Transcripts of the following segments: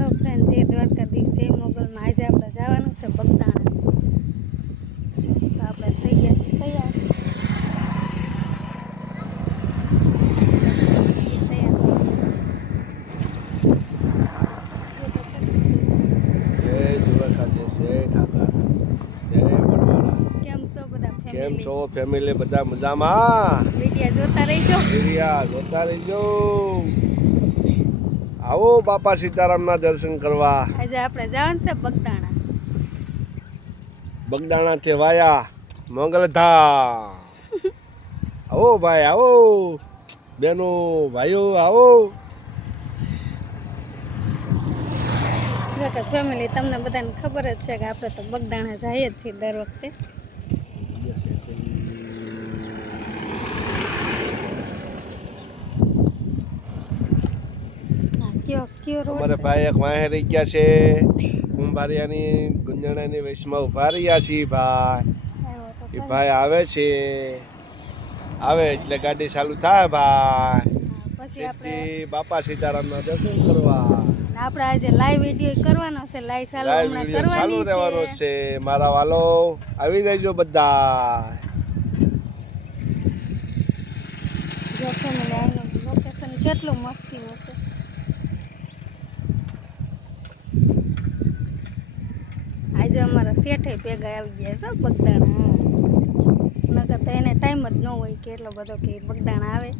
Hello friend જય દ્વારકાધીશ જય મોગલમાં. આજે આપણે જવાનું છે બગદાણા. તો આપણે થઈ ગયા તૈયાર. કેમ છો ફેમિલી છો ફેમિલી બધા મજામાં? વીડિયો જોતા રહીજો. એરિયા જોતા રહીજો. આવો બાપા સીતારામના દર્શન કરવા. આજે આપણે જવાનું છે બગદાણા. બગદાણા થી વાયા મંગલધામ. આવો ભાઈ આવો. બેનો ભાઈઓ આવો. ફેમિલી તમને બધાને ખબર જ છે કે આપણે તો બગદાણા જઈએ જ છીએ દર વખતે હા, કયો કયો રોડ અમારે ભાઈ એક વાહે રહી ગયા છે. કુંભારિયાની ગુંજણાની વેશમાં ઊભા રહ્યા છીએ ભાઈ. એ ભાઈ આવે છે. આવે એટલે ગાડી ચાલુ થાય ભાઈ. પછી આપણે બાપા સીતારામના દર્શન કરવા. આપણે આજે લાઈવ વીડિયો કરવાનો છે. લાઈવ ચાલુ હમણાં વીડિયો ચાલુ રહેવાનો છે છે. મારા વાલો આવી જજો બધા જો ફેમિલી લોકેશન કેટલું મસ્તીનું છે આજે અમારા શેઠે ભેગા આવી ગયા છે બગદાણા નકર તો એને ટાઈમ જ ન હોય કે એટલો બધો કે બગદાણ આવે.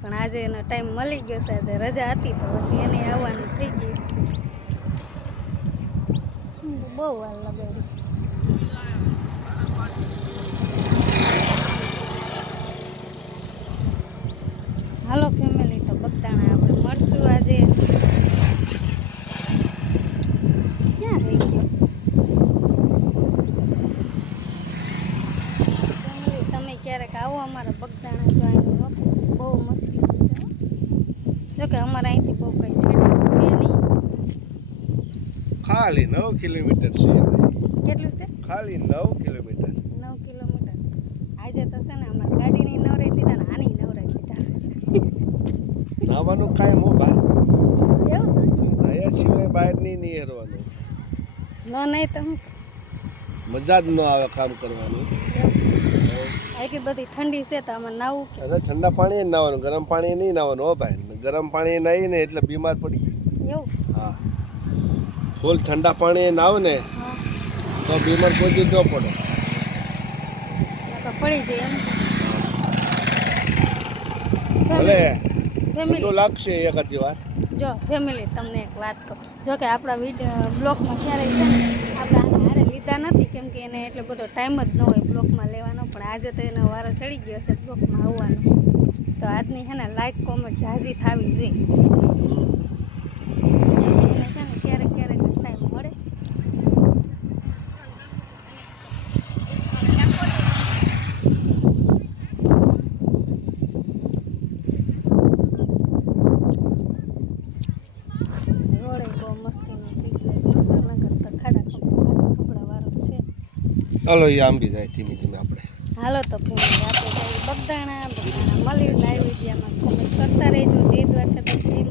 પણ આજે એનો ટાઈમ મળી ગયો છે, આજે રજા હતી તો પછી એને આવવાનું થઈ ગયું બહુ વાર લગાડી. હાલો ફેમિલી તો બગદાણા આપણે મળશું આજે ક્યાં રહી ગયો ફેમિલી તમે ક્યારેક આવો અમારા બગદાણા જો બહુ મસ્તી છે અમારે અમારા અહીંથી બહુ કંઈ છેટું છે નહીં. ખાલી નવ કિલોમીટર છે કેટલું છે? ખાલી નવ કિલોમીટર. નવ કિલોમીટર. આજે તો છે ને અમારે ગાડીની નવરાઈ દીધા ને આની નવરાઈ દીધા નાવાનું કાંઈ મો છે સિવાય બહાર નહીં નિહરવાનું ન નહીં તો મજા જ ન આવે કામ કરવાનું. આટલી બધી ઠંડી છે તો આમાં નાવું કે? અરે ઠંડા પાણી નાવાનું ગરમ પાણી નહીં નાવાનું હો ભાઈ. ગરમ પાણી નાહીને એટલે બીમાર પડી એવું? હા. ફૂલ ઠંડા પાણી નાવ ને તો બીમાર કોઈ ન પડે. તો પડી જાય એમ. ભલે. ફેમિલી. લાગશે લાગશે જ વાર. જો ફેમિલી તમને એક વાત કહું. જો કે આપણા વીડિયો બ્લોકમાં ક્યારેય છે ને આપણે હારે લીધા નથી કેમ કે એને એટલો બધો ટાઈમ જ ન હોય. બ્લોકમાં લેવાનો પણ આજે તો એનો વારો ચડી ગયો છે બ્લોકમાં આવવાનો. તો આજની છે ને લાઈક કોમેન્ટ જાજી થવી જોઈએ. એને છે ને ક્યારેક ક્યારેક જ ટાઈમ મળે રોડે બહુ મસ્તીનો થઈ ગયો છે નગર તો ખાડા કપડા વાળો છે ચાલો એ આંબી જાય ધીમે ધીમે આપણે. હાલો તો ફૂલ આપણે બગદાણા બગદાણા મળી લાઈવ વિડીયામાં કોમેન્ટ કરતા રહેજો જય દ્વારકાધીશ જય